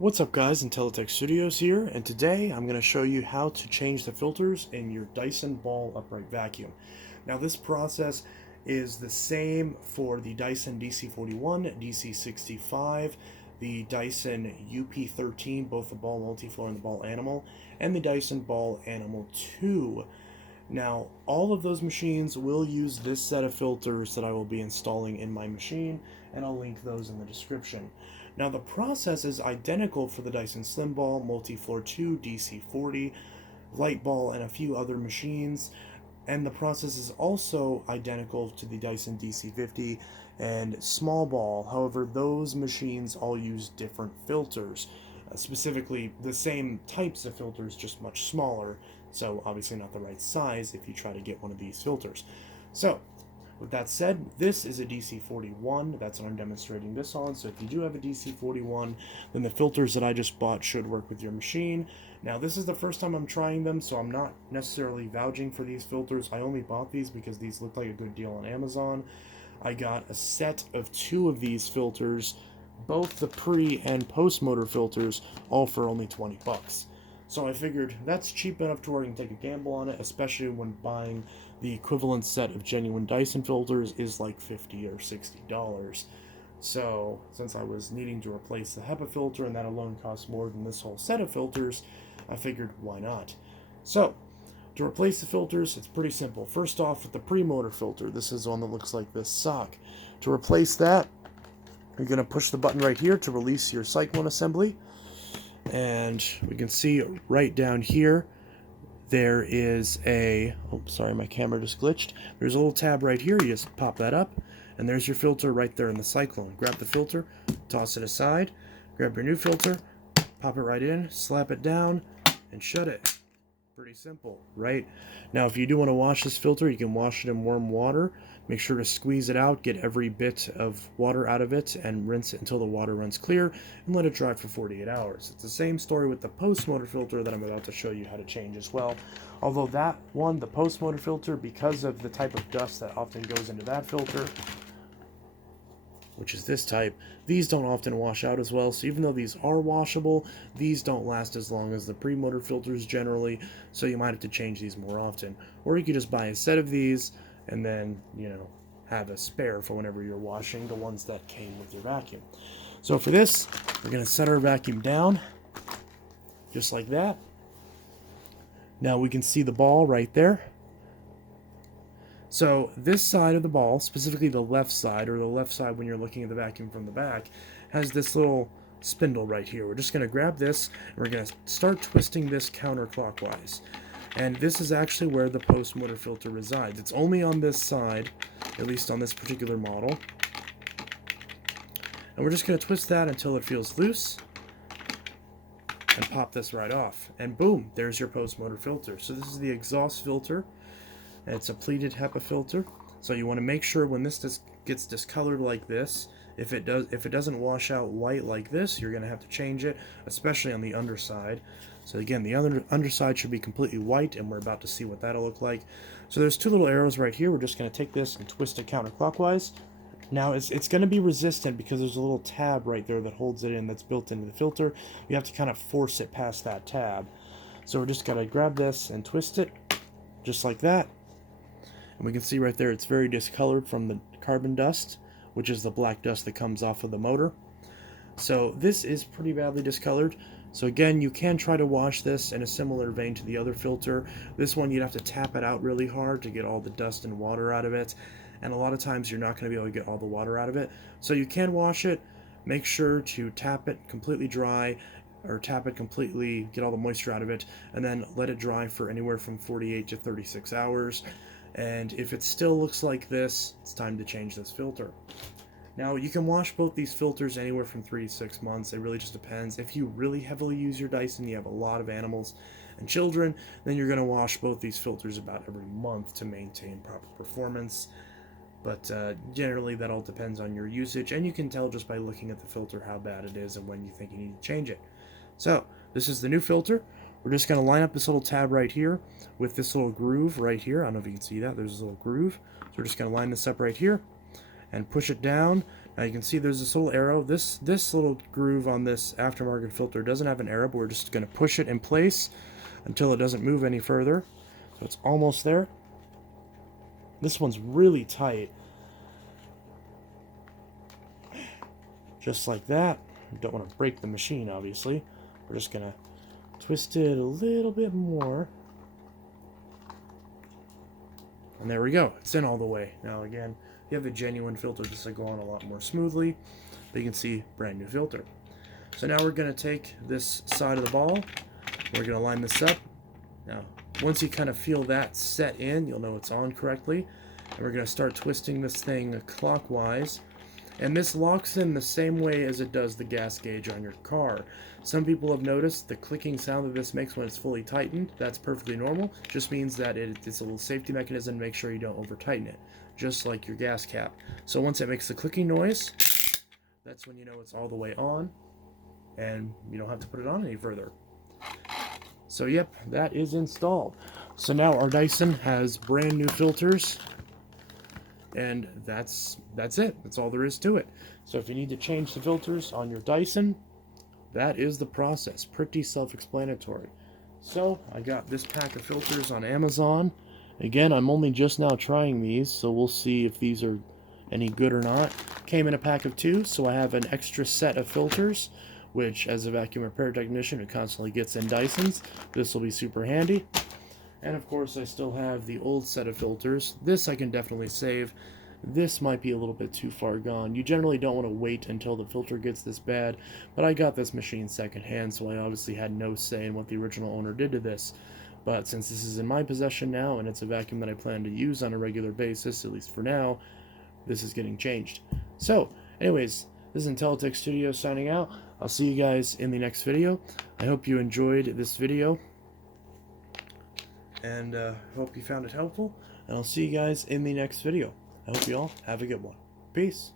What's up guys, Untitled Studios here, and today I'm going to show you how to change the filters in your Dyson ball upright vacuum. Now this process is the same for the Dyson DC41, DC65, the Dyson UP13, both the ball multifloor and the ball animal, and the Dyson ball animal 2. Now, all of those machines will use this set of filters that I will be installing in my machine, and I'll link those in the description. Now, the process is identical for the Dyson Slim Ball, Multifloor 2, DC40, Light Ball, and a few other machines. And the process is also identical to the Dyson DC50 and Small Ball. However, those machines all use different filters. Specifically, the same types of filters, just much smaller. So obviously not the right size if you try to get one of these filters. So with that said, this is a DC41. That's what I'm demonstrating this on. So if you do have a DC41, then the filters that I just bought should work with your machine. Now, this is the first time I'm trying them, so I'm not necessarily vouching for these filters. I only bought these because these looked like a good deal on Amazon. I got a set of 2 of these filters, both the pre and post motor filters, all for only 20 bucks. So I figured that's cheap enough to where I can take a gamble on it, especially when buying the equivalent set of genuine Dyson filters is like $50 or $60. So since I was needing to replace the HEPA filter and that alone costs more than this whole set of filters, I figured why not. So to replace the filters, it's pretty simple. First off, with the pre-motor filter, this is one that looks like this sock. To replace that, you're going to push the button right here to release your cyclone assembly. And we can see right down here there is a, oh sorry, my camera just glitched. There's a little tab right here. You just pop that up and there's your filter right there in the cyclone. Grab the filter, toss it aside, grab your new filter, pop it right in, slap it down, and shut it. Pretty simple, right? Now if you do want to wash this filter, you can wash it in warm water. Make sure to squeeze it out, get every bit of water out of it, and rinse it until the water runs clear, and let it dry for 48 hours. It's the same story with the post-motor filter that I'm about to show you how to change as well. Although that one, the post-motor filter, because of the type of dust that often goes into that filter, which is this type, these don't often wash out as well. So even though these are washable, these don't last as long as the pre-motor filters generally, so you might have to change these more often. Or you could just buy a set of these and then, have a spare for whenever you're washing the ones that came with your vacuum. So for this, we're going to set our vacuum down, just like that. Now we can see the ball right there. So this side of the ball, specifically the left side, or the left side when you're looking at the vacuum from the back, has this little spindle right here. We're just going to grab this, and we're going to start twisting this counterclockwise. And this is actually where the post-motor filter resides. It's only on this side, at least on this particular model. And we're just going to twist that until it feels loose, and pop this right off. And boom, there's your post-motor filter. So this is the exhaust filter. And it's a pleated HEPA filter, so you want to make sure when this gets discolored like this, if it doesn't wash out white like this, you're going to have to change it, especially on the underside. So again, the underside should be completely white, and we're about to see what that'll look like. So there's 2 little arrows right here. We're just going to take this and twist it counterclockwise. Now it's going to be resistant because there's a little tab right there that holds it in that's built into the filter. You have to kind of force it past that tab. So we're just going to grab this and twist it just like that. And we can see right there it's very discolored from the carbon dust, which is the black dust that comes off of the motor. So this is pretty badly discolored. So again, you can try to wash this in a similar vein to the other filter. This one you'd have to tap it out really hard to get all the dust and water out of it. And a lot of times you're not going to be able to get all the water out of it. So you can wash it. Make sure to tap it completely dry, or tap it completely, get all the moisture out of it, and then let it dry for anywhere from 48 to 36 hours. And if it still looks like this, it's time to change this filter. Now, you can wash both these filters anywhere from 3 to 6 months. It really just depends. If you really heavily use your Dyson, you have a lot of animals and children, then you're going to wash both these filters about every month to maintain proper performance. But generally, that all depends on your usage, and you can tell just by looking at the filter how bad it is and when you think you need to change it. So, this is the new filter. We're just going to line up this little tab right here with this little groove right here. I don't know if you can see that. There's a little groove. So we're just going to line this up right here and push it down. Now you can see there's this little arrow. This little groove on this aftermarket filter doesn't have an arrow, but we're just going to push it in place until it doesn't move any further. So it's almost there. This one's really tight. Just like that. You don't want to break the machine, obviously. We're just going to twist it a little bit more. And there we go. It's in all the way. Now again, if you have a genuine filter, this will go on a lot more smoothly. But you can see brand new filter. So now we're going to take this side of the ball. We're going to line this up. Now, once you kind of feel that set in, you'll know it's on correctly. And we're going to start twisting this thing clockwise. And this locks in the same way as it does the gas gauge on your car. Some people have noticed the clicking sound that this makes when it's fully tightened. That's perfectly normal. Just means that it's a little safety mechanism to make sure you don't over tighten it. Just like your gas cap. So once it makes the clicking noise, that's when you know it's all the way on. And you don't have to put it on any further. So yep, that is installed. So now our Dyson has brand new filters. And that's it. That's all there is to it. So if you need to change the filters on your Dyson, that is the process. Pretty self-explanatory. So I got this pack of filters on Amazon. Again, I'm only just now trying these, so we'll see if these are any good or not. Came in a pack of 2, so I have an extra set of filters, which as a vacuum repair technician, it constantly gets in Dysons. This will be super handy. And of course I still have the old set of filters. This I can definitely save. This might be a little bit too far gone. You generally don't want to wait until the filter gets this bad, but I got this machine secondhand, so I obviously had no say in what the original owner did to this. But since this is in my possession now, and it's a vacuum that I plan to use on a regular basis, at least for now, this is getting changed. So, anyways, this is Untitled Studio signing out. I'll see you guys in the next video. I hope you enjoyed this video. And hope you found it helpful, and I'll see you guys in the next video. I hope you all have a good one. Peace.